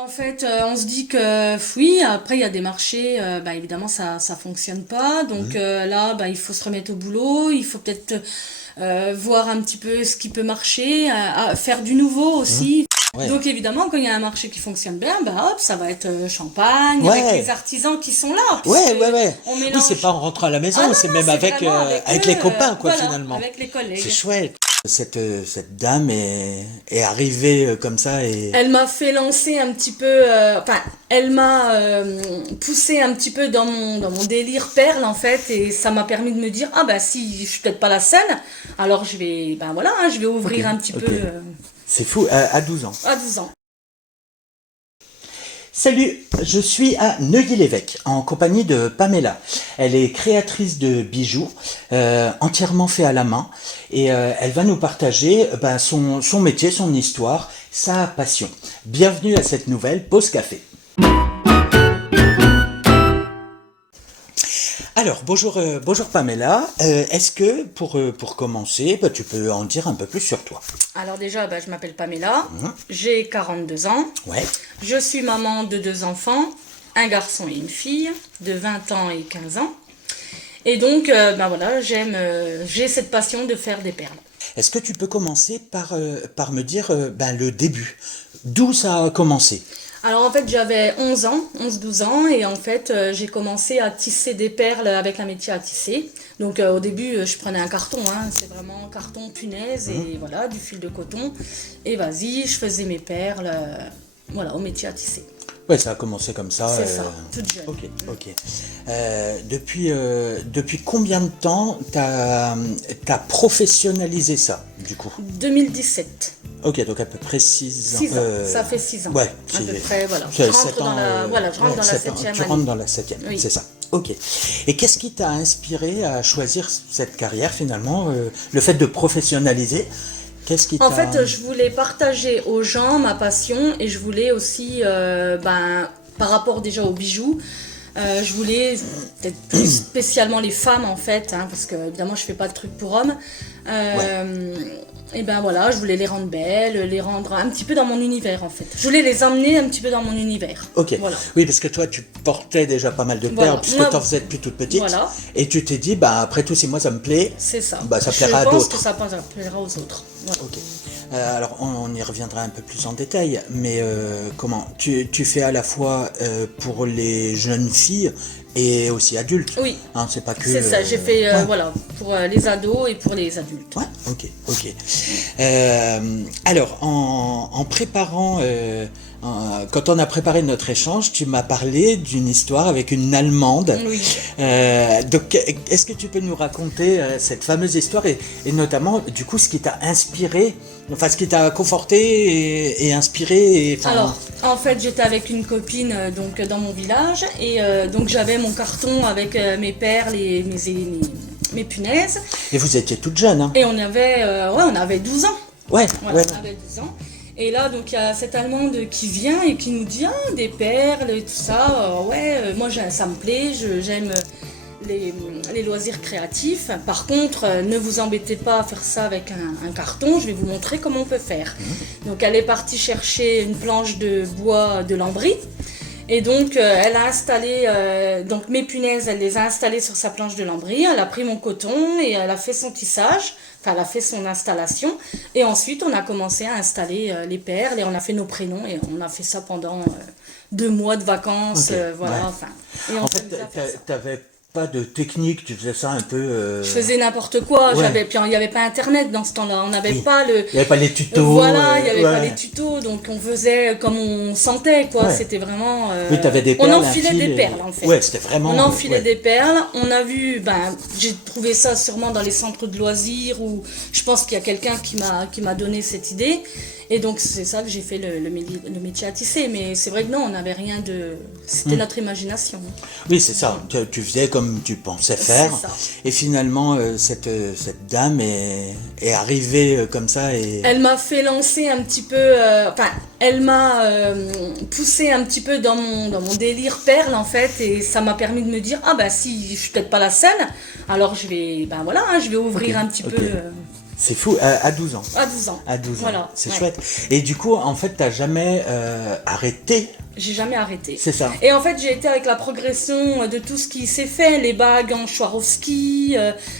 En fait, on se dit que oui, après il y a des marchés, évidemment ça fonctionne pas. Donc là, il faut se remettre au boulot, il faut peut-être voir un petit peu ce qui peut marcher, faire du nouveau aussi. Ouais. Donc évidemment, quand il y a un marché qui fonctionne bien, hop, ça va être champagne Ouais. avec les artisans qui sont là. Ouais. On Oui, mélange. c'est pas en rentrant à la maison, Ah non, c'est non, même c'est avec, vraiment avec eux, les copains, quoi, voilà, finalement. avec les collègues. C'est chouette. Cette dame est arrivée comme ça et... Elle m'a fait lancer un petit peu, elle m'a poussé un petit peu dans mon délire perle en fait, et ça m'a permis de me dire ah si je suis peut-être pas la seule, alors je vais je vais ouvrir Ok, un petit ok. peu C'est fou, à 12 ans. à 12 ans. Salut, je suis à Neuilly-l'Évêque en compagnie de Pamela. Elle est créatrice de bijoux entièrement faits à la main et elle va nous partager son métier, son histoire, sa passion. Bienvenue à cette nouvelle pause café. Alors, bonjour Pamela. Est-ce que pour commencer, tu peux en dire un peu plus sur toi? Alors déjà, je m'appelle Pamela, j'ai 42 ans, Ouais. je suis maman de 2 enfants, un garçon et une fille de 20 ans et 15 ans. Et donc, j'ai cette passion de faire des perles. Est-ce que tu peux commencer par me dire le début? D'où ça a commencé? Alors en fait j'avais 11-12 ans et en fait j'ai commencé à tisser des perles avec un métier à tisser. Donc au début je prenais un carton, c'est vraiment carton punaise et voilà, du fil de coton. Et vas-y, je faisais mes perles au métier à tisser. Ouais, ça a commencé comme ça. C'est ça, toute jeune. Ok. Depuis combien de temps t'as professionnalisé ça, du coup? 2017. Ok, donc à peu près 6 ans. 6 ans, ça fait 6 ans. Ouais, à peu près, voilà. c'est Je rentre 7 dans ans, la, je rentre dans la 7 ans. 7e Tu année. rentres dans la 7e, Oui. c'est ça. Ok. Et qu'est-ce qui t'a inspiré à choisir cette carrière finalement, le fait de professionnaliser? Qu'est-ce qui t'a... En fait, je voulais partager aux gens ma passion et je voulais aussi, par rapport déjà aux bijoux, je voulais peut-être plus spécialement les femmes en fait, parce que évidemment je fais pas de trucs pour hommes. Et je voulais les rendre belles, les rendre un petit peu dans mon univers en fait. Je voulais les emmener un petit peu dans mon univers. Ok. Voilà. Oui, parce que toi, tu portais déjà pas mal de perles, Voilà. puisque Moi, t'en faisais depuis toute petite. voilà. Et tu t'es dit, après tout, si moi ça me plaît, C'est ça. ça plaira à Je pense d'autres. que ça plaira aux autres. Voilà. Ok. Alors, on y reviendra un peu plus en détail, mais comment tu fais à la fois pour les jeunes filles et aussi adultes. Oui. C'est pas que... C'est ça, j'ai fait ouais. pour les ados et pour les adultes. Ouais, ok. Alors, en préparant, quand on a préparé notre échange, tu m'as parlé d'une histoire avec une Allemande. Oui. Donc, est-ce que tu peux nous raconter cette fameuse histoire et notamment, du coup, ce qui t'a inspiré, enfin, ce qui t'a conforté et inspiré Alors, en fait, j'étais avec une copine donc dans mon village et donc j'avais mon carton avec mes perles et mes punaises. Et vous étiez toute jeune, hein? Et on avait 12 ans. Ouais, Voilà, ouais. on avait 12 ans. Et là, donc, il y a cette Allemande qui vient et qui nous dit des perles et tout ça. Moi, ça me plaît, j'aime les loisirs créatifs. Par contre, ne vous embêtez pas à faire ça avec un carton, je vais vous montrer comment on peut faire. Donc, elle est partie chercher une planche de bois de lambris. Et donc, elle a installé, donc mes punaises, elle les a installées sur sa planche de lambris. Elle a pris mon coton et elle a fait son tissage. Enfin, elle a fait son installation. Et ensuite, on a commencé à installer les perles et on a fait nos prénoms. Et on a fait ça pendant 2 mois de vacances. Ok, voilà, ouais. enfin. Et on En fait, s'amusait à faire ça. t'avais pas de technique, tu faisais ça un peu... Je faisais n'importe quoi. Ouais. Puis il n'y avait pas Internet dans ce temps-là. On n'avait Oui. pas le... Il n'y avait pas les tutos. Voilà, il n'y avait pas ouais. les tutos. Donc on faisait comme on sentait, quoi. Ouais. C'était vraiment... Oui, t'avais des on perles, enfilait un fil des et- perles, en fait. Ouais, c'était vraiment... On enfilait ouais. des perles. On a vu... j'ai trouvé ça sûrement dans les centres de loisirs où je pense qu'il y a quelqu'un qui m'a donné cette idée. Et donc c'est ça que j'ai fait le métier à tisser. Mais c'est vrai que non, on n'avait rien de... C'était notre imagination. Oui, c'est ça. Tu faisais comme tu pensais faire. C'est ça. Et finalement, cette dame est arrivée comme ça et... Elle m'a fait lancer un petit peu... elle m'a poussé un petit peu dans mon délire perle, en fait. Et ça m'a permis de me dire, si je suis peut-être pas la seule, alors je vais, je vais ouvrir Ok, un petit ok. peu C'est fou, à 12 ans. À 12 ans. À 12 ans, Voilà, c'est ouais. chouette. Et du coup, en fait, t'as jamais arrêté, J'ai jamais arrêté. c'est ça? Et en fait, j'ai été avec la progression de tout ce qui s'est fait, les bagues en Swarovski,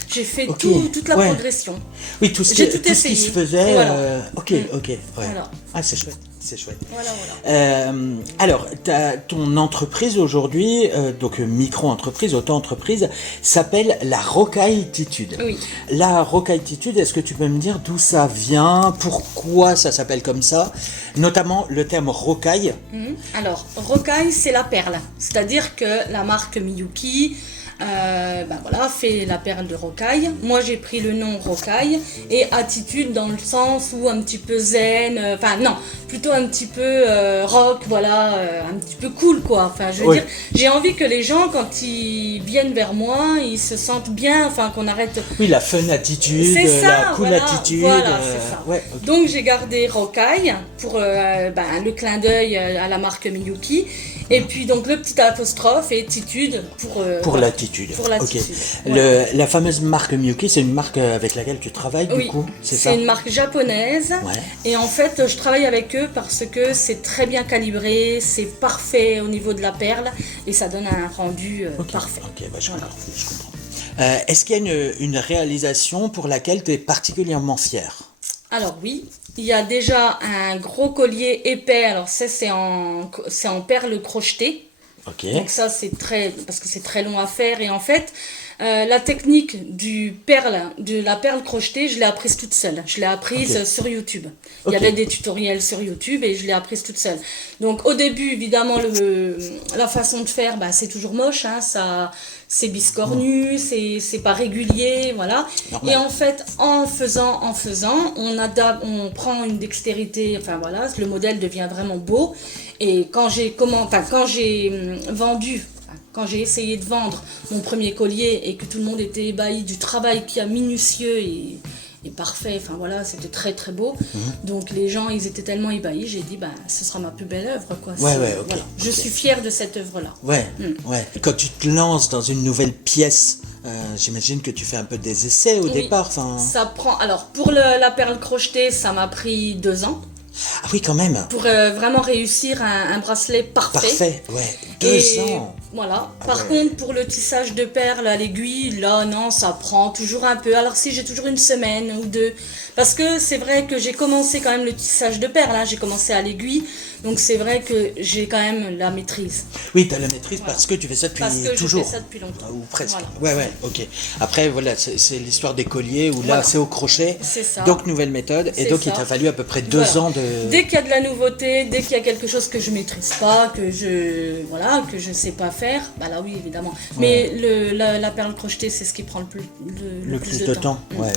j'ai fait Ok, toute la ouais. progression. Oui, tout ce J'ai qui, tout tout ce qui essayé. se faisait. Voilà. Ok, ok, ouais. Voilà. Ah, c'est chouette, c'est chouette. Voilà, voilà. Alors, ton entreprise aujourd'hui, donc micro-entreprise, auto-entreprise, s'appelle la Rocaillitude. Oui. La Rocaillitude, est-ce que tu peux me dire d'où ça vient, pourquoi ça s'appelle comme ça, notamment le terme rocaille? Alors, rocaille, c'est la perle. C'est-à-dire que la marque Miyuki voilà, fait la perle de rocaille. Moi, j'ai pris le nom rocaille et attitude dans le sens où un petit peu zen, enfin non, plutôt un petit peu rock, voilà, un petit peu cool quoi. Enfin, je veux Oui. dire, j'ai envie que les gens, quand ils viennent vers moi, ils se sentent bien, enfin qu'on arrête. Oui, la fun attitude, C'est ça, la cool voilà, attitude. voilà, c'est ça. Ouais, ok. Donc j'ai gardé rocaille pour le clin d'œil à la marque Miyuki. Et puis donc le petit apostrophe et attitude pour voilà. L'attitude. Pour l'attitude. Ok. Voilà. La fameuse marque Miyuki, c'est une marque avec laquelle tu travailles du Oui, coup, c'est ça? c'est une marque japonaise. Ouais. Et en fait, je travaille avec eux parce que c'est très bien calibré, c'est parfait au niveau de la perle et ça donne un rendu Ok, parfait. ok, bah, je Voilà. comprends. Je comprends. Est-ce qu'il y a une réalisation pour laquelle tu es particulièrement fier? Alors oui, il y a déjà un gros collier épais. Alors ça, c'est en perles crochetées. Ok. Donc ça, parce que c'est très long à faire. Et en fait, la technique de la perle crochetée, je l'ai apprise toute seule. Je l'ai apprise Ok. sur YouTube. Ok. Il y avait des tutoriels sur YouTube et je l'ai apprise toute seule. Donc au début, évidemment, la façon de faire, c'est toujours moche. Hein, c'est biscornu, c'est pas régulier, voilà. Normal. Et en fait, en faisant, on prend une dextérité, enfin voilà, le modèle devient vraiment beau. Et quand j'ai quand j'ai essayé de vendre mon premier collier et que tout le monde était ébahi du travail qu'il y a minutieux et parfait, enfin voilà, c'était très très beau. Donc les gens, ils étaient tellement ébahis, j'ai dit, ce sera ma plus belle œuvre, quoi. Ouais, C'est- ouais, ok, voilà. Je ok. suis fière de cette œuvre-là. Ouais, ouais. Quand tu te lances dans une nouvelle pièce, j'imagine que tu fais un peu des essais au Oui. départ. Enfin. Ça prend. Alors, pour la perle crochetée, ça m'a pris 2 ans Ah oui, quand même. pour vraiment réussir un bracelet parfait. Parfait, ouais. 2 Et ans. voilà. Ah Par ouais. contre, pour le tissage de perles à l'aiguille, là, non, ça prend toujours un peu. Alors, si j'ai toujours une semaine ou 2. Parce que c'est vrai que j'ai commencé quand même le tissage de perles, hein. J'ai commencé à l'aiguille. Donc, c'est vrai que j'ai quand même la maîtrise. Oui, tu as la maîtrise Voilà. parce que tu fais ça depuis Parce que toujours. je fais ça depuis longtemps. Ou presque. Voilà. Ouais, ouais, ok. Après, voilà, c'est l'histoire des colliers où là, Voilà. c'est au crochet. C'est ça. Donc, nouvelle méthode. Et C'est donc, il ça. t'a fallu à peu près 2 Voilà. ans de. Dès qu'il y a de la nouveauté, dès qu'il y a quelque chose que je maîtrise pas, que je sais pas faire, là oui évidemment. Mais la perle crochetée, c'est ce qui prend le plus de temps. Ouais,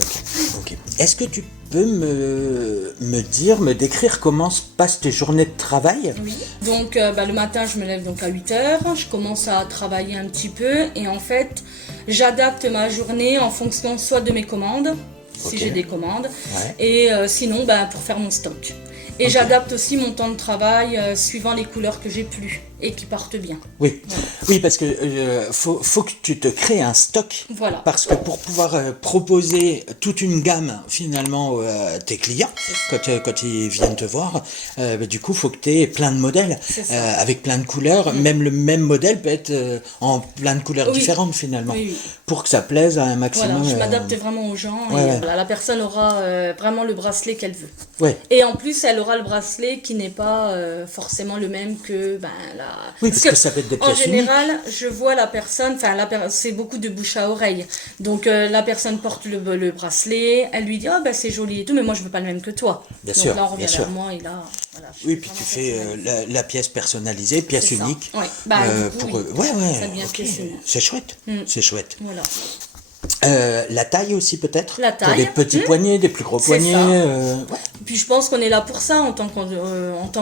ok. Est-ce que tu peux me décrire comment se passent tes journées de travail? Oui. Donc le matin, je me lève donc à 8h, je commence à travailler un petit peu et en fait, j'adapte ma journée en fonction soit de mes commandes, si Ok. j'ai des commandes, Ouais. et sinon pour faire mon stock. Et Ok. j'adapte aussi mon temps de travail suivant les couleurs que j'ai plus et qui partent bien. Oui, oui, parce que faut que tu te crées un stock. Voilà. Parce que pour pouvoir proposer toute une gamme finalement à tes clients, quand ils viennent te voir, du coup, faut que tu aies plein de modèles C'est ça. avec plein de couleurs. Même le même modèle peut être en plein de couleurs Oui. différentes finalement, Oui, oui. pour que ça plaise à un maximum. Voilà, je m'adapte vraiment aux gens ouais, et ouais. voilà, la personne aura vraiment le bracelet qu'elle veut. Ouais. Et en plus, elle aura le bracelet qui n'est pas forcément le même que la... Oui, parce que ça peut être des en pièces général, je vois la personne, c'est beaucoup de bouche à oreille. Donc la personne porte le bracelet, elle lui dit « Oh, c'est joli et tout, mais moi je veux pas le même que toi. » Bien Donc sûr, là, on revient bien sûr. vers moi et là... Voilà, je Oui, suis puis tu vraiment fais personnalisée. la pièce personnalisée, pièce C'est ça. unique. Ouais. Du coup, pour, oui. ouais, ouais, Ça devient ok. pièce unique. C'est chouette, c'est chouette. Voilà. La taille aussi peut-être. La T'as taille. des petits poignets, des plus gros C'est poignets. ça. Ouais. Puis je pense qu'on est là pour ça en tant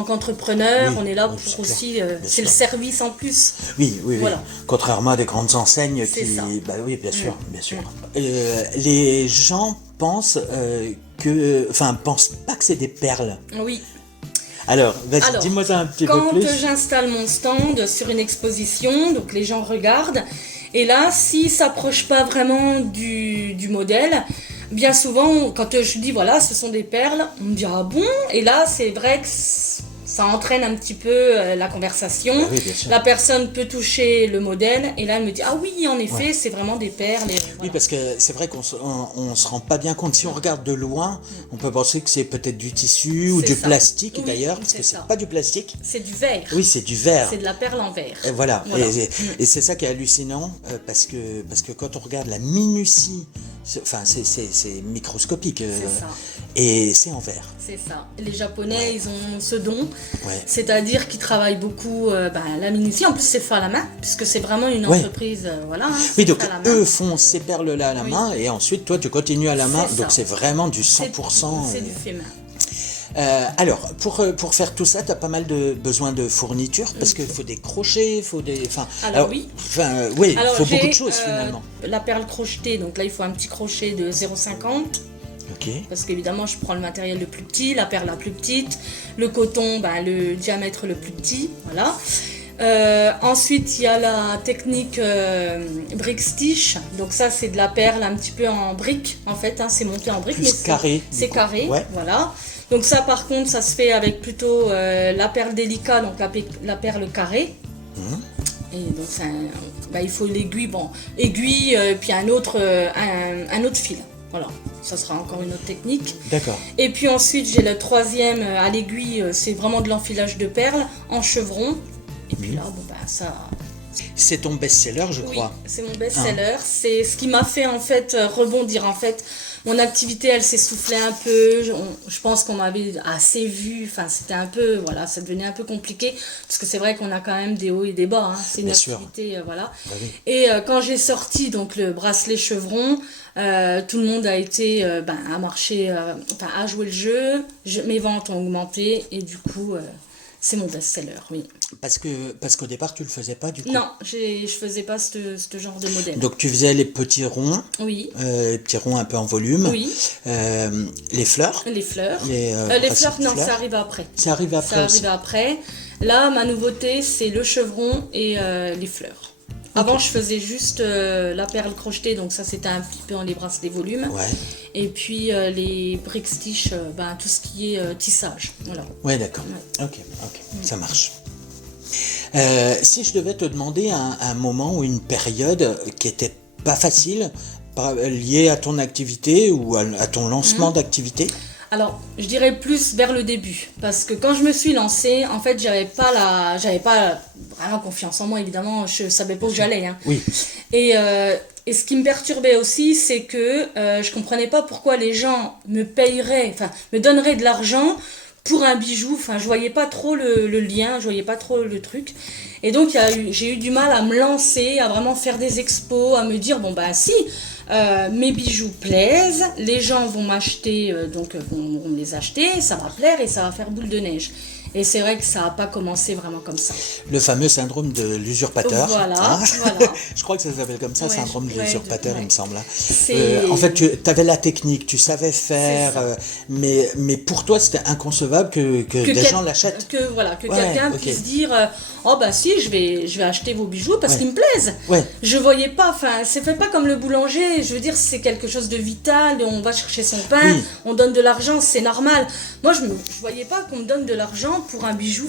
qu'entrepreneur, Oui, on est là oui, pour c'est aussi, clair, bien c'est le sûr. service en plus. Oui, oui, Voilà. oui. Contrairement à des grandes enseignes C'est qui. ça. Bah oui, bien sûr, bien sûr. Les gens pensent pensent pas que c'est des perles. Oui. Alors, vas-y, Alors, dis-moi ça un petit peu Quand plus. j'installe mon stand sur une exposition, donc les gens regardent, et là, s'ils s'approchent pas vraiment du modèle, bien souvent, quand je dis voilà, ce sont des perles, on me dit ah bon? Et là, c'est vrai que ça entraîne un petit peu la conversation. Ah oui, bien sûr. La personne peut toucher le modèle et là, elle me dit ah oui, en effet, Ouais. c'est vraiment des perles. Et Oui, voilà. parce que c'est vrai on se rend pas bien compte. Si on regarde de loin, on peut penser que c'est peut-être du tissu ou C'est du ça. plastique Oui, d'ailleurs, parce c'est que c'est ça. pas du plastique. C'est du verre. Oui, c'est du verre. C'est de la perle en verre. Et voilà. Voilà. Et c'est ça qui est hallucinant, parce que quand on regarde la minutie, c'est microscopique. C'est ça. Et c'est en verre. C'est ça. Les Japonais, ils ont ce don, Ouais. c'est-à-dire qu'ils travaillent beaucoup la minutie. En plus, c'est fait à la main, puisque c'est vraiment une Ouais. entreprise, voilà. Hein, Oui, c'est donc fait à la main. eux font ces perles-là à la Oui. main, et ensuite toi tu continues à la main, C'est donc ça. c'est vraiment du C'est- 100%. C'est du fait main. Alors, pour faire tout ça, tu as pas mal de besoin de fournitures, parce qu'il faut des crochets, il faut des... Alors, oui. Oui, il Alors, faut beaucoup j'ai, de choses finalement. la perle crochetée, donc là, il faut un petit crochet de 0,50. Ok, Parce qu'évidemment, je prends le matériel le plus petit, la perle la plus petite, le coton, le diamètre le plus petit, voilà. Ensuite, il y a la technique brick stitch. Donc ça, c'est de la perle un petit peu en brique, en fait, hein, c'est monté en brique. Plus carré, du C'est coup. carré, Ouais. voilà. Donc ça, par contre, ça se fait avec plutôt la perle délicat, donc la perle carrée. Et donc il faut l'aiguille, aiguille, puis un autre fil. Voilà, ça sera encore une autre technique. d'accord. Et puis ensuite, j'ai le troisième à l'aiguille, c'est vraiment de l'enfilage de perles en chevron. Et puis là, ça... C'est ton best-seller, je Oui, crois. c'est mon best-seller. C'est ce qui m'a fait en fait rebondir. En fait, mon activité, elle s'essoufflait un peu. Je pense qu'on m'avait assez vu. Enfin, c'était un peu, voilà, ça devenait un peu compliqué parce que c'est vrai qu'on a quand même des hauts et des bas. Hein. C'est une Bien sûr. activité, voilà. Bah oui. Et quand j'ai sorti donc le bracelet chevron, tout le monde a été à marcher, à jouer le jeu. Mes ventes ont augmenté et du coup, c'est mon best-seller, oui. Parce qu'au départ, tu le faisais pas, du coup. Non, je faisais pas ce genre de modèle. Donc tu faisais les petits ronds, Oui, les petits ronds un peu en volume. oui. Les fleurs. Les fleurs. Les Les bracelets fleurs, de non, fleurs. ça arrive après. Ça arrive après Ça aussi. arrive après. Là, ma nouveauté, c'est le chevron et les fleurs. Avant, je faisais juste la perle crochetée, donc ça, c'était un petit peu en les bracelets volume. Ouais. Et puis les brick stitch, tout ce qui est tissage. Voilà. Ouais, d'accord. Ok, ça marche. Si je devais te demander un moment ou une période qui était pas facile, liée à ton activité ou à ton lancement d'activité. Alors, je dirais plus vers le début, parce que quand je me suis lancée, en fait, j'avais pas vraiment confiance en moi, évidemment, je savais pas où j'allais, hein. Oui, Et ce qui me perturbait aussi, c'est que je comprenais pas pourquoi les gens me donneraient de l'argent pour un bijou. Enfin, je voyais pas trop le lien, je voyais pas trop le truc. Et donc, j'ai eu du mal à me lancer, à vraiment faire des expos, à me dire, si, mes bijoux plaisent, les gens vont m'acheter, vont me les acheter, ça va plaire et ça va faire boule de neige. Et c'est vrai que ça n'a pas commencé vraiment comme ça. le fameux syndrome de l'usurpateur. Voilà. Je crois que ça s'appelle comme ça, Ouais, syndrome de ouais, l'usurpateur, ouais. il me semble. C'est- En fait, tu avais la technique, tu savais faire, C'est ça. mais pour toi, c'était inconcevable que des gens l'achètent. Que Ouais, quelqu'un ok. puisse dire si, je vais acheter vos bijoux parce Ouais. qu'ils me plaisent. Ouais. Je voyais pas, c'est fait pas comme le boulanger, je veux dire, c'est quelque chose de vital, on va chercher son pain, Oui. on donne de l'argent, c'est normal. Moi, je voyais pas qu'on me donne de l'argent pour un bijou,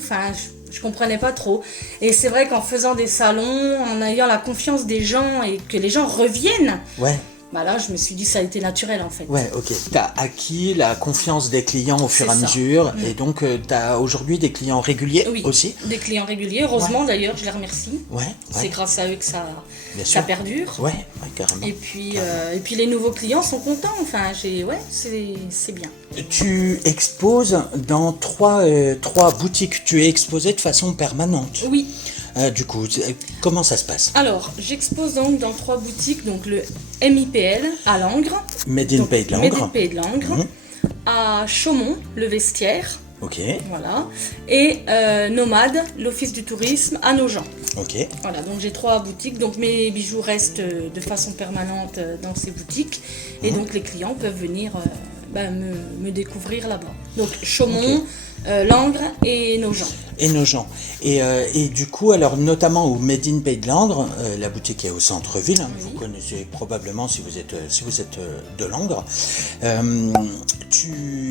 je comprenais pas trop. Et c'est vrai qu'en faisant des salons, en ayant la confiance des gens et que les gens reviennent, Ouais. là, je me suis dit, ça a été naturel en fait. Ouais, ok. Tu as acquis la confiance des clients au fur et à C'est ça. mesure, et donc tu as aujourd'hui des clients réguliers Oui, aussi. des clients réguliers, heureusement d'ailleurs, je les remercie. Ouais, C'est ouais, grâce à eux que ça bien sûr. perdure. Ouais, carrément. Et puis les nouveaux clients sont contents. C'est bien. Tu exposes dans trois boutiques. Tu es exposé de façon permanente. Oui. Du coup, comment ça se passe? Alors, j'expose donc dans 3 boutiques, donc le MIPL à Langres, Made in donc, Pays de Made in Langres. Pays de Langres, à Chaumont, le Vestiaire, Ok, voilà, et Nomade, l'Office du tourisme à Nogent. ok. Voilà, donc j'ai 3 boutiques, donc mes bijoux restent de façon permanente dans ces boutiques, et donc les clients peuvent venir me découvrir là-bas. Donc Chaumont, Langres et Nogent. Et Nogent. Et du coup, alors notamment au Made in Pays de Langres, la boutique est au centre-ville, hein, vous connaissez probablement si vous êtes de Langres. Tu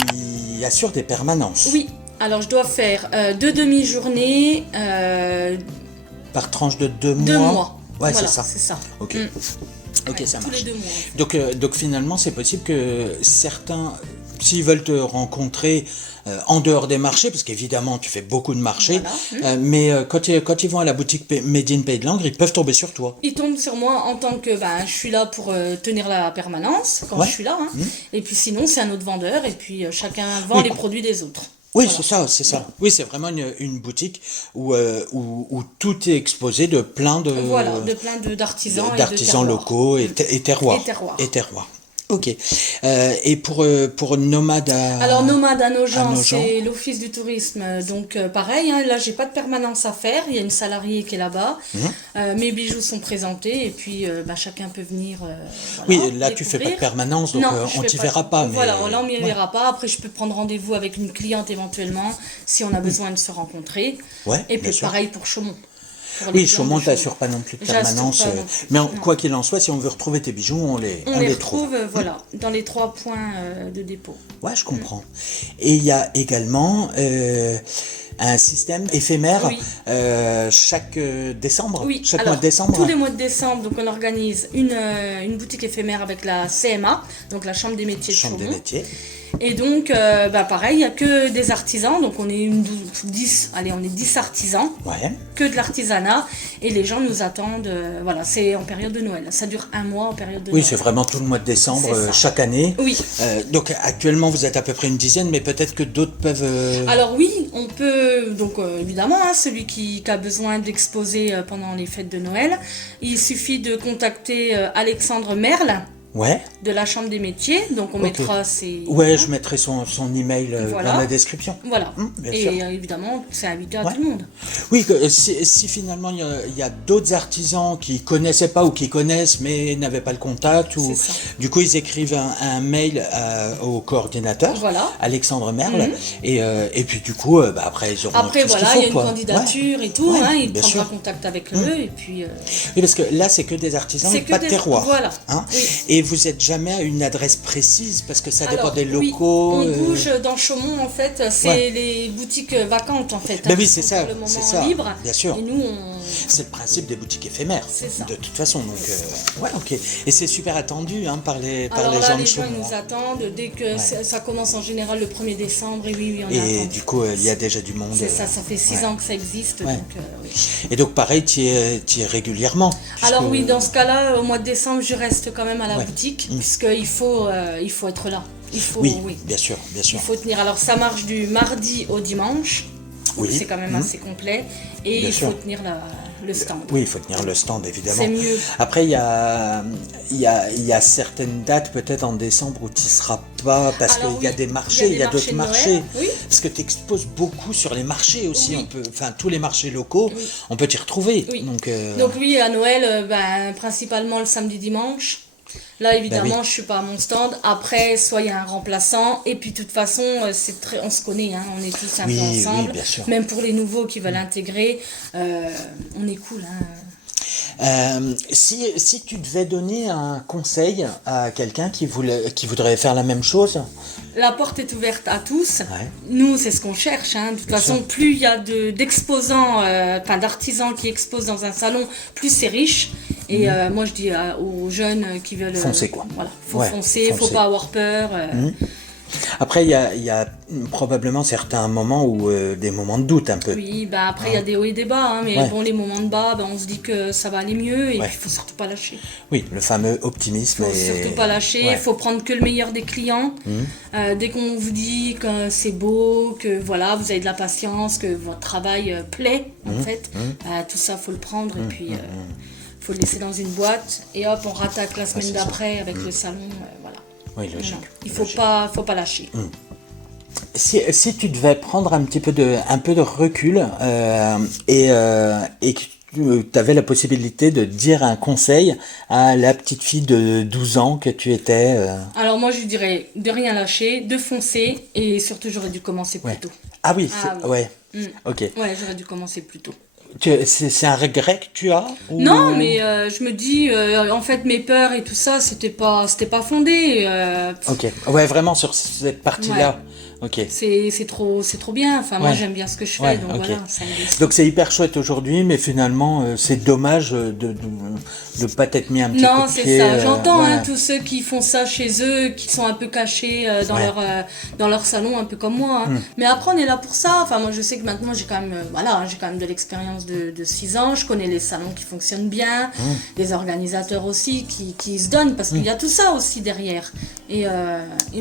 y assures des permanences. Oui, alors je dois faire 2 demi-journées. Par tranche de 2 mois. 2 mois. Ouais, voilà, c'est ça. Ok. Ok, Ouais, ça tous marche. les 2 mois. Donc finalement, c'est possible que certains, s'ils veulent te rencontrer en dehors des marchés, parce qu'évidemment, tu fais beaucoup de marchés, Voilà. mais quand ils vont à la boutique Made in Pays de Langres, ils peuvent tomber sur toi. Ils tombent sur moi en tant que je suis là pour tenir la permanence quand Ouais. je suis là. Hein. Et puis sinon, c'est un autre vendeur et puis chacun vend les produits des autres. Oui, Voilà. c'est ça. Oui, c'est vraiment une boutique où tout est exposé de plein de Voilà, de plein d'artisans et de d'artisans terroirs. locaux et terroirs. Et terroirs. Ok. Et pour Nomade Alors Nomade à à Nogent, Nogent. c'est l'office du tourisme, donc pareil, hein, là j'ai pas de permanence à faire, il y a une salariée qui est là-bas, mes bijoux sont présentés et puis chacun peut venir voilà, Oui, là tu fais pas de découvrir. permanence, donc Non, on je t'y fais verra pas. Mais... Voilà, là on m'y Ouais. verra pas, après je peux prendre rendez-vous avec une cliente éventuellement si on a besoin de se rencontrer, Ouais, et bien puis sûr. pareil pour Chaumont. Pour les Oui, clients Chaumont, de t'assure pas non plus de J'assure permanence. pas non plus, Mais non. quoi qu'il en soit, si on veut retrouver tes bijoux, on les trouve. retrouve voilà, dans les 3 points de dépôt. Ouais, je comprends. Et il y a également un système éphémère Oui. chaque décembre. Oui, Chaque alors, mois de décembre. tous les mois de décembre, donc on organise une boutique éphémère avec la CMA, donc la Chambre des métiers de Chambre des Chaumont. métiers. Et donc, pareil, il n'y a que des artisans, donc on est 10 artisans, Ouais. que de l'artisanat, et les gens nous attendent, voilà, c'est en période de Noël, ça dure 1 mois en période de Oui, Noël. c'est vraiment tout le mois de décembre, C'est ça. chaque année. Oui. Donc actuellement, vous êtes à peu près une dizaine, mais peut-être que d'autres peuvent... Alors oui, on peut, donc évidemment, hein, celui qui a besoin d'exposer pendant les fêtes de Noël, il suffit de contacter Alexandre Merle, Ouais. de la Chambre des métiers, donc on Ok. mettra ses... Ouais, je mettrai son email Voilà. dans la description. Voilà. bien Et sûr. évidemment, c'est invité à Ouais. tout le monde. Oui, si finalement il y a d'autres artisans qui connaissaient pas ou qui connaissent mais n'avaient pas le contact, ou C'est ça. du coup ils écrivent un mail au coordinateur, Voilà. Alexandre Merle, et puis du coup après ils auront Après, tout ce qu'il voilà, faut, il y a une quoi. candidature et tout, Ouais, hein, il bien prendra sûr. contact avec eux, et puis... Oui, parce que là c'est que des artisans, C'est et que pas de des- terroir. voilà. Hein. Oui. Et vous êtes jamais à une adresse précise parce que ça dépend Alors, des oui, locaux. on bouge dans Chaumont, en fait, c'est Ouais. les boutiques vacantes, en fait. Ben hein, oui, qui c'est sont ça, pour le moment c'est ça, libres. bien sûr. Et nous, on... C'est le principe des boutiques éphémères. C'est ça. De toute façon, donc ouais, ok. Et c'est super attendu par les Alors là, gens de les gens ils Chaumont. nous attendent dès que ça commence en général le 1er décembre, et oui, on Et attend. du coup, il y a déjà du monde. C'est ça, ça fait 6 ouais. ans que ça existe, Ouais. donc oui. Et donc, pareil, tu y es régulièrement. Alors puisque- oui, dans ce cas-là, au mois de décembre, je reste quand même à la Ouais. boutique, puisqu'il faut être là. Il faut, Oui, oui. bien sûr, bien sûr. Il faut tenir. Alors ça marche du mardi au dimanche, Oui. c'est quand même assez complet, et Bien il sûr. faut tenir le stand. Oui, il faut tenir le stand, évidemment. C'est mieux. Après, il y a certaines dates, peut-être en décembre, où tu n'y seras pas, parce Alors qu'il y a oui, des marchés, il y a d'autres de marchés. Noël, oui. Parce que tu exposes beaucoup sur les marchés aussi. Oui. Tous les marchés locaux, Oui. on peut t'y retrouver. Oui. Donc, Donc oui, à Noël, principalement le samedi-dimanche. Là, évidemment, je suis pas à mon stand. Après, soit il y a un remplaçant, et puis de toute façon, on se connaît, hein, on est tous un Oui, peu oui, ensemble. bien sûr. Même pour les nouveaux qui veulent intégrer, on est cool. Hein. si tu devais donner un conseil à quelqu'un qui voudrait faire la même chose, La porte est ouverte à tous. Ouais. Nous, c'est ce qu'on cherche. Hein. De toute façon, sûr. plus il y a d'exposants, d'artisans qui exposent dans un salon, plus c'est riche. Et moi, je dis aux jeunes qui veulent... Foncez, quoi. Voilà, faut Ouais, foncer, faut foncez. pas avoir peur. après il y a probablement certains moments où des moments de doute un peu. Oui, après, il y a des hauts et des bas. Hein, mais Ouais. bon, les moments de bas, on se dit que ça va aller mieux. Et Ouais. puis, il faut surtout pas lâcher. Oui, le fameux optimisme. Il faut surtout pas lâcher. Il Ouais. faut prendre que le meilleur des clients. Dès qu'on vous dit que c'est beau, que voilà, vous avez de la patience, que votre travail plaît, en fait, tout ça, faut le prendre. Et puis... faut le laisser dans une boîte et hop, on rattaque la semaine c'est ça. d'après avec le salon, voilà. Oui, logique. Non, il faut logique. pas lâcher. Si tu devais prendre un peu de recul et que tu avais la possibilité de dire un conseil à la petite fille de 12 ans que tu étais. Alors moi je lui dirais de rien lâcher, de foncer et surtout j'aurais dû commencer plus Ouais. tôt. Ah oui, Ah oui. ouais. Mm. Ok. Ouais, j'aurais dû commencer plus tôt. C'est un regret que tu as Non, mais je me dis, en fait, mes peurs et tout ça, c'était pas fondé. Ok. Ouais, vraiment sur cette Ouais, partie-là. Ok. c'est trop bien. Enfin, moi, Ouais. j'aime bien ce que je fais, Ouais, donc ok. voilà, ça me décide. Donc c'est hyper chouette aujourd'hui, mais finalement c'est dommage de pas t'être mis un petit coup Non, de c'est pied. ça. J'entends Ouais, hein, tous ceux qui font ça chez eux, qui sont un peu cachés ouais. dans leur salon, un peu comme moi. Hein. Mais après, on est là pour ça. Enfin, moi, je sais que maintenant, j'ai quand même, voilà, hein, j'ai quand même de l'expérience de 6 ans. Je connais les salons qui fonctionnent bien, les organisateurs aussi qui se donnent, parce qu'il y a tout ça aussi derrière. Et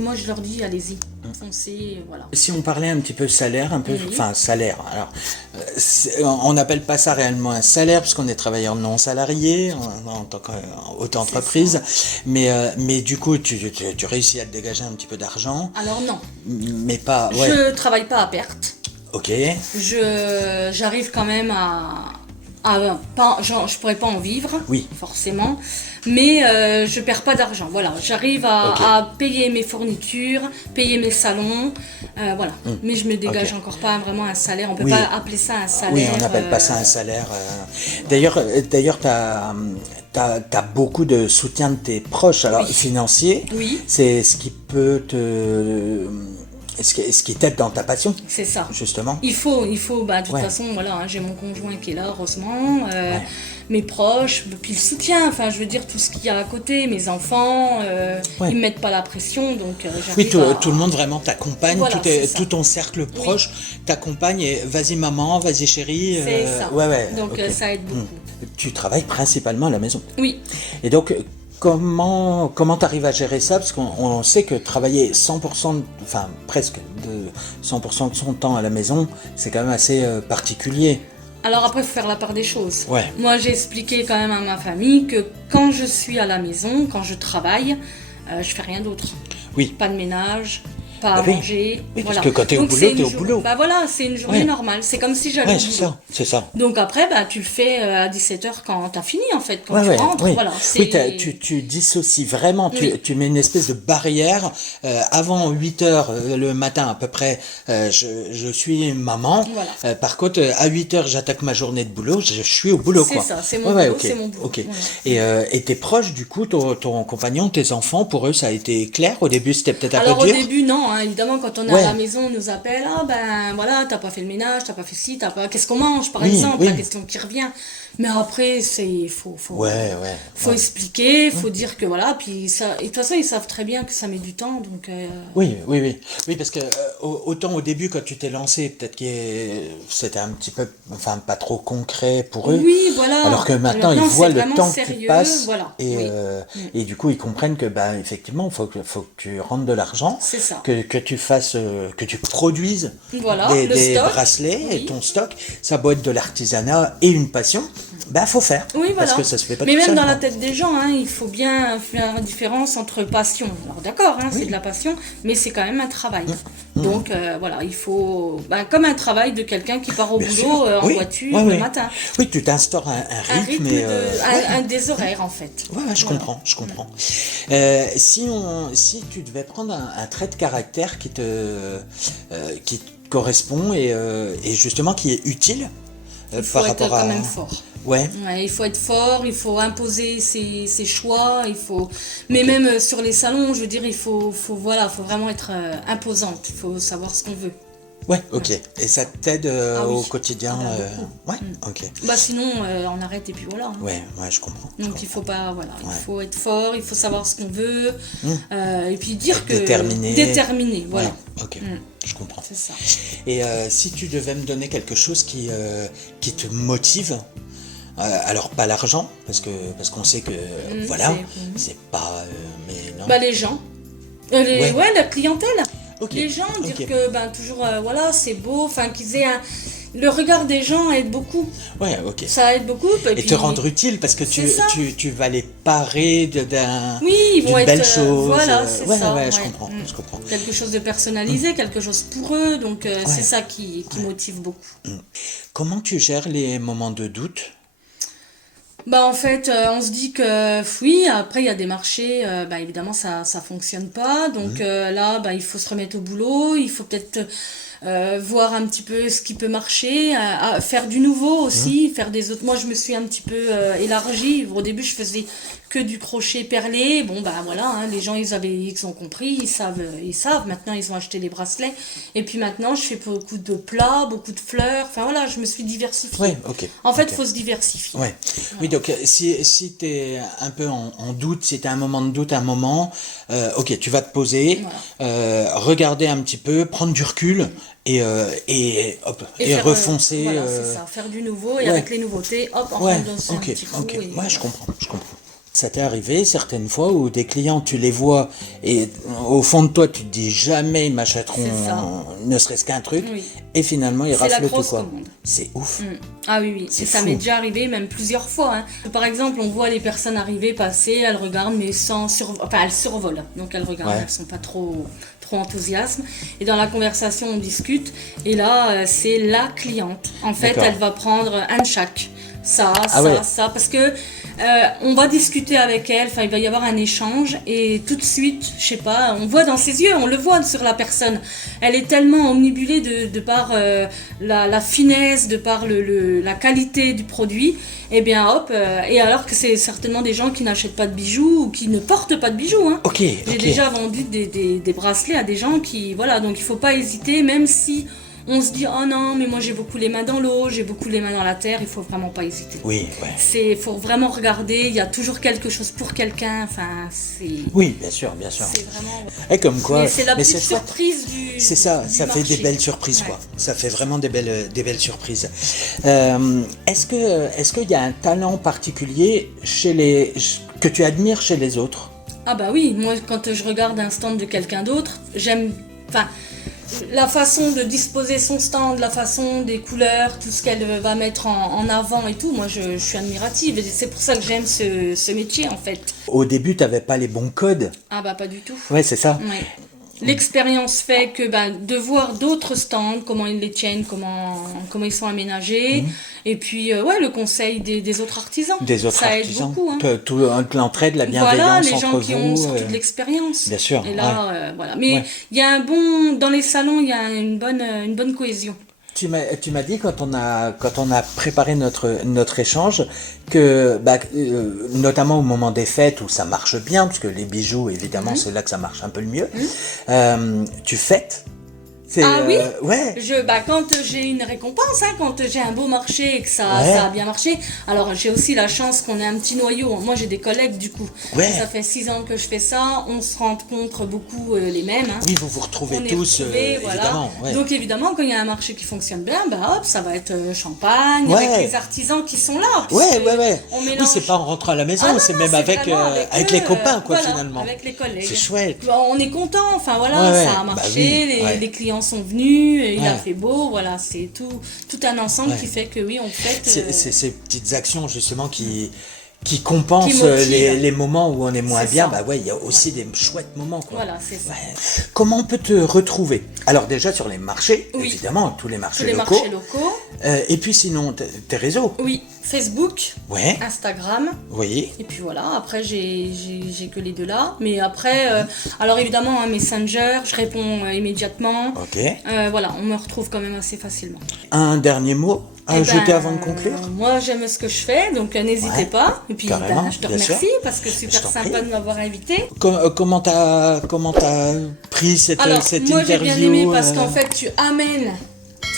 moi, je leur dis, allez-y, foncez, voilà. Si on parlait un petit peu salaire, un peu, Oui. enfin salaire. Alors, on n'appelle pas ça réellement un salaire parce qu'on est travailleur non salarié en tant qu'auto-entreprise, mais du coup tu réussis à te dégager un petit peu d'argent, Alors non, mais pas. Ouais. je travaille pas à perte. Ok. J'arrive quand même pas, je pourrais pas en vivre, Oui. forcément, mais je perds pas d'argent. Voilà, j'arrive Ok. à payer mes fournitures, payer mes salons, voilà. Mais je me dégage Ok. encore pas vraiment un salaire. On peut Oui. pas appeler ça un salaire. Oui, on n'appelle pas ça un salaire. D'ailleurs, t'as beaucoup de soutien de tes proches, alors Oui. financier. Oui. C'est ce qui peut ce qui t'aide dans ta passion, C'est ça. justement. Il faut, bah, de toute Ouais. façon, voilà, hein, j'ai mon conjoint qui est là, heureusement, mes proches, puis le soutien, enfin, je veux dire, tout ce qu'il y a à côté, mes enfants, Ouais. ils me mettent pas la pression, donc Oui, j'arrive à... tout le monde vraiment t'accompagne, Voilà, c'est ça. tout ton cercle proche t'accompagne et vas-y maman, vas-y chérie. C'est ça. Ouais, Donc ok. ça aide beaucoup. Tu travailles principalement à la maison. Oui. Et donc, comment t'arrives à gérer ça? Parce qu'on sait que travailler 100%, enfin presque de 100% de son temps à la maison, c'est quand même assez particulier. Alors après, il faut faire la part des choses. Ouais. Moi, j'ai expliqué quand même à ma famille que quand je suis à la maison, quand je travaille, je fais rien d'autre. Oui. Pas de ménage, pas à Bah oui. manger. Oui, parce voilà. que quand t'es au Donc, boulot, c'est une t'es au jour- boulot. Bah voilà, c'est une journée Ouais. normale. C'est comme si j'allais Ouais, au c'est boulot. ça, c'est ça. Donc après, bah, tu le fais à 17h quand t'as fini, en fait, quand Ouais, tu ouais, rentres. oui. Voilà, Oui, c'est... tu dissocies vraiment, Oui. tu mets une espèce de barrière. Avant 8 heures le matin à peu près, je suis maman. Voilà. Par contre, à 8 heures, j'attaque ma journée de boulot, je suis au boulot, C'est quoi. ça, c'est mon Ouais, boulot, ok, c'est mon boulot. ok. Voilà. Et tes proches, du coup, ton compagnon, tes enfants, pour eux, ça a été clair? Au début, c'était peut-être un Alors peu au dur? début, non, hein, évidemment, quand on est Ouais. à la maison, on nous appelle, ah ben voilà, t'as pas fait le ménage, t'as pas fait ci, t'as pas... Qu'est-ce qu'on mange, par Oui, exemple, oui. la question qui revient. Mais après, Ouais. faut expliquer, faut dire que voilà, puis ça, et de toute façon, ils savent très bien que ça met du temps, donc... Oui, parce que autant au début quand tu t'es lancé, peut-être que c'était un petit peu, enfin pas trop concret pour eux. Oui, voilà. Alors que maintenant ils c'est voient le vraiment temps que tu sérieux, passes voilà. et Oui. et du coup ils comprennent que bah effectivement faut que tu rentres de l'argent, C'est ça. que tu fasses, que tu produises Voilà, des le stock. bracelets et Oui. ton stock, ça doit être de l'artisanat et une passion. Bah faut faire. Oui, voilà. Parce que ça se fait pas Mais tout même seul, dans quoi. la tête des gens, hein, il faut bien faire la différence entre passion. Alors d'accord, hein, c'est de la passion, mais c'est quand même un travail. Donc voilà, il faut, comme un travail de quelqu'un qui part au Bien boulot sûr. en Oui. voiture Ouais, le ouais. matin. Oui, tu t'instaures un Un rythme, rythme et, ouais. un des horaires en fait. Ouais, je Voilà. comprends, je comprends. Si tu devais prendre un trait de caractère qui te correspond et justement qui est utile Il faut par être rapport à... quand même fort. Ouais, Ouais, il faut être fort, il faut imposer ses choix, il faut. Mais même sur les salons, je veux dire, il faut vraiment être imposante. Il faut savoir ce qu'on veut. ouais, ok. Et ça t'aide Ah oui. au quotidien Ah bah, ouais, ok. Bah sinon, on arrête et puis voilà. Hein. Ouais, je comprends. Donc il faut pas, voilà, Ouais. il faut être fort, il faut savoir ce qu'on veut, et puis dire Être que déterminé. voilà, Ouais, ok, je comprends. c'est ça. Et si tu devais me donner quelque chose qui te motive, alors pas l'argent, parce qu'on sait que voilà, c'est pas, mais non. Bah les gens, Ouais. la clientèle, Ok, les gens ok. dire que toujours voilà c'est beau, enfin qu'ils aient le regard des gens aide beaucoup, Ouais, ok. ça aide beaucoup. Et puis, te rendre utile parce que C'est ça. tu vas les parer oui, ils vont d'une belle être chose. voilà, c'est ouais, ça. ouais, je ouais. comprends, je comprends. Quelque chose de personnalisé, quelque chose pour eux, donc c'est ça qui motive beaucoup. Comment tu gères les moments de doute? Bah en fait, on se dit que oui, après il y a des marchés, bah évidemment ça fonctionne pas, donc là bah il faut se remettre au boulot, il faut peut-être voir un petit peu ce qui peut marcher, faire du nouveau aussi, faire des autres. Moi je me suis un petit peu élargie. Au début je faisais que du crochet perlé. Bon bah voilà, hein, les gens ils ont compris, ils savent. Maintenant ils ont acheté les bracelets. Et puis maintenant je fais beaucoup de plats, beaucoup de fleurs. Enfin voilà, je me suis diversifiée. Ouais, ok. En fait, Ok. faut se diversifier. Ouais. Oui, Voilà. donc si tu es un peu en doute, si tu as un moment de doute, un moment, ok, tu vas te poser, Voilà. regarder un petit peu, prendre du recul et hop, Et et faire, refoncer. voilà, c'est ça, faire du nouveau et Ouais, avec les nouveautés, hop, on ouais, rentre dans un ok, petit coup ok. et Ouais, je voilà. comprends, je comprends. Ça t'est arrivé certaines fois où des clients, tu les vois et au fond de toi, tu te dis jamais ils C'est ça, m'achèteront ne serait-ce qu'un truc oui. et finalement ils C'est la raflent tout grosse quoi. commande. C'est ouf, Mm. Ah oui, oui, c'est et ça m'est fou. déjà arrivé même plusieurs fois, hein. Par exemple, on voit les personnes arriver, passer, elles regardent, mais enfin, elles survolent. Donc elles regardent, Ouais, elles sont pas trop enthousiastes. Et dans la conversation, on discute. Et là, c'est la cliente. En fait, d'accord. elle va prendre un de chaque. Ah ouais, Parce que on va discuter avec elle, enfin il va y avoir un échange et tout de suite, je sais pas, on voit dans ses yeux, on le voit sur la personne, elle est tellement omnibulée de par la finesse, de par la qualité du produit, et bien hop, et alors que c'est certainement des gens qui n'achètent pas de bijoux ou qui ne portent pas de bijoux, hein. ok, J'ai ok. déjà vendu des bracelets à des gens qui, voilà, donc il faut pas hésiter, même si on se dit, oh non, mais moi j'ai beaucoup les mains dans l'eau, j'ai beaucoup les mains dans la terre, il faut vraiment pas hésiter. Oui, ouais. Faut vraiment regarder, il y a toujours quelque chose pour quelqu'un, enfin, Oui, bien sûr, bien sûr. c'est vraiment. Et comme quoi, Mais c'est la mais petite c'est chouette. surprise C'est ça, du ça fait des marché. belles surprises, Ouais. quoi. Ça fait vraiment des belles surprises. Est-ce qu'il y a un talent particulier que tu admires chez les autres? Ah bah oui, moi quand je regarde un stand de quelqu'un d'autre, j'aime, enfin, la façon de disposer son stand, la façon des couleurs, tout ce qu'elle va mettre en avant et tout, moi je suis admirative et c'est pour ça que j'aime ce métier en fait. Au début, tu n'avais pas les bons codes. Ah bah pas du tout. Ouais, c'est ça. Ouais. L'expérience fait que de voir d'autres stands, comment ils les tiennent, comment ils sont aménagés, et puis ouais, le conseil des autres artisans, Des autres ça aide artisans. beaucoup, hein. L'entraide, la Voilà, bienveillance les gens entre qui ont vous. surtout de l'expérience. Bien sûr, Et là, voilà. Mais ouais. il y a dans les salons, il y a une bonne cohésion. Tu m'as dit quand on a préparé notre échange que notamment au moment des fêtes où ça marche bien, parce que les bijoux évidemment c'est là que ça marche un peu le mieux, tu fêtes. Ah oui, Ouais, quand j'ai une récompense, hein, quand j'ai un beau marché et que ouais, ça a bien marché, alors j'ai aussi la chance qu'on ait un petit noyau. Moi j'ai des collègues du coup. ouais. Ça fait 6 ans que je fais ça, on se rencontre beaucoup les mêmes, hein. Oui, vous vous retrouvez On est tous, retrouvés, voilà. évidemment. Ouais. Donc évidemment, quand il y a un marché qui fonctionne bien, bah hop, ça va être champagne, Ouais. avec les artisans qui sont là. Ouais, puisque ouais, ouais. On Oui, mélange. c'est pas en rentrant à la maison, Ah non, c'est non, même c'est avec, vraiment avec eux, les copains, quoi, voilà, finalement. avec les collègues. C'est chouette. Bon, on est content, enfin voilà, Ouais, ouais, ça a bah marché, oui, ouais. les clients sont venus, il a Ouais. fait beau, voilà, c'est tout un ensemble Ouais. qui fait que oui, on fête, C'est ces petites actions justement qui compensent qui motivent. les moments où on est moins C'est bien. ça. Bah ouais, il y a aussi des chouettes moments, quoi. Voilà, c'est ça. Ouais. Comment on peut te retrouver? Alors déjà sur les marchés, Oui. évidemment, tous les Tous marchés les locaux. marchés locaux, Et puis sinon, tes réseaux. oui, Facebook, Ouais, Instagram. oui. Et puis voilà, après j'ai que les deux là. Mais après, alors évidemment, un Messenger, je réponds immédiatement. Ok. Voilà, on me retrouve quand même assez facilement. Un dernier mot à Eh ajouter ben, avant de conclure? moi j'aime ce que je fais, donc n'hésitez Ouais, pas. Et puis carrément, je te bien sûr. remercie parce que super t'en sympa prie. de m'avoir invité. Comment t'as pris cette Alors, cette moi j'ai interview? bien aimé parce qu'en fait tu amènes,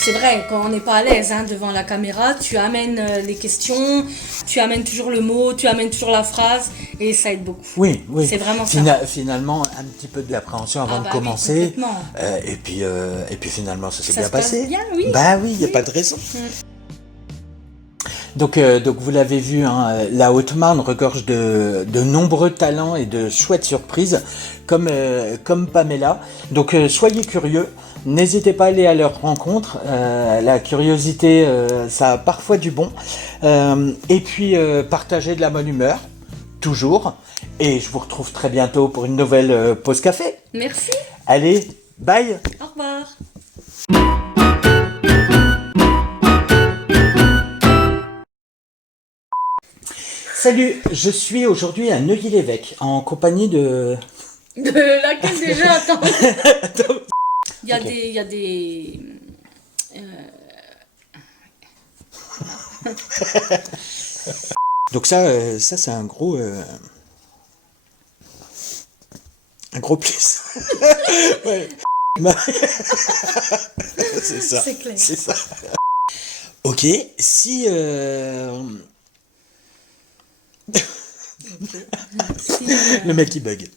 c'est vrai, quand on n'est pas à l'aise hein, devant la caméra, tu amènes les questions, tu amènes toujours le mot, tu amènes toujours la phrase et ça aide beaucoup. Oui, oui. C'est vraiment sympa. Finalement, un petit peu d'appréhension avant Ah de bah oui, commencer. complètement. Et puis finalement, ça s'est Ça bien se passe passé. bien, oui. Bah oui, il n'y a pas de raison. Donc vous l'avez vu, hein, la Haute-Marne regorge de nombreux talents et de chouettes surprises, comme Pamela. Donc soyez curieux, n'hésitez pas à aller à leur rencontre. La curiosité, ça a parfois du bon. Et puis partagez de la bonne humeur, toujours. Et je vous retrouve très bientôt pour une nouvelle pause café. Merci, Allez, bye! au revoir. Salut, je suis aujourd'hui à Neuilly-l'Évêque en compagnie de... De laquelle déjà? Attends. Il y a Ok. des... Il y a des... Donc ça c'est un gros plus. Ouais. C'est ça. C'est clair. C'est ça. Ok, si Si, le mec il bug.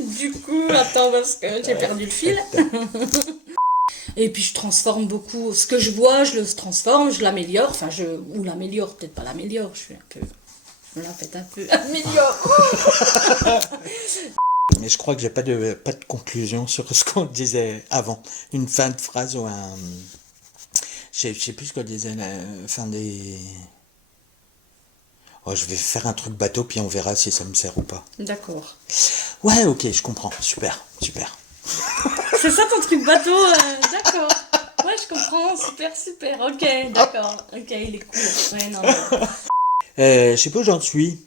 du coup, attends, parce que j'ai perdu le fil. Et puis je transforme beaucoup. Ce que je vois, je le transforme, je l'améliore. Enfin, ou l'améliore, peut-être pas l'améliore. Je suis un peu... On l'a fait un peu améliore. Mais je crois que j'ai pas de conclusion sur ce qu'on disait avant. Une fin de phrase ou un... Je sais plus ce qu'on disait la fin des... Oh, je vais faire un truc bateau puis on verra si ça me sert ou pas. D'accord. Ouais, ok, je comprends. Super, super. C'est ça ton truc bateau, d'accord. Ouais, je comprends, super, super, ok, d'accord. Ok, il est cool. Ouais, non, non. Je sais pas où j'en suis.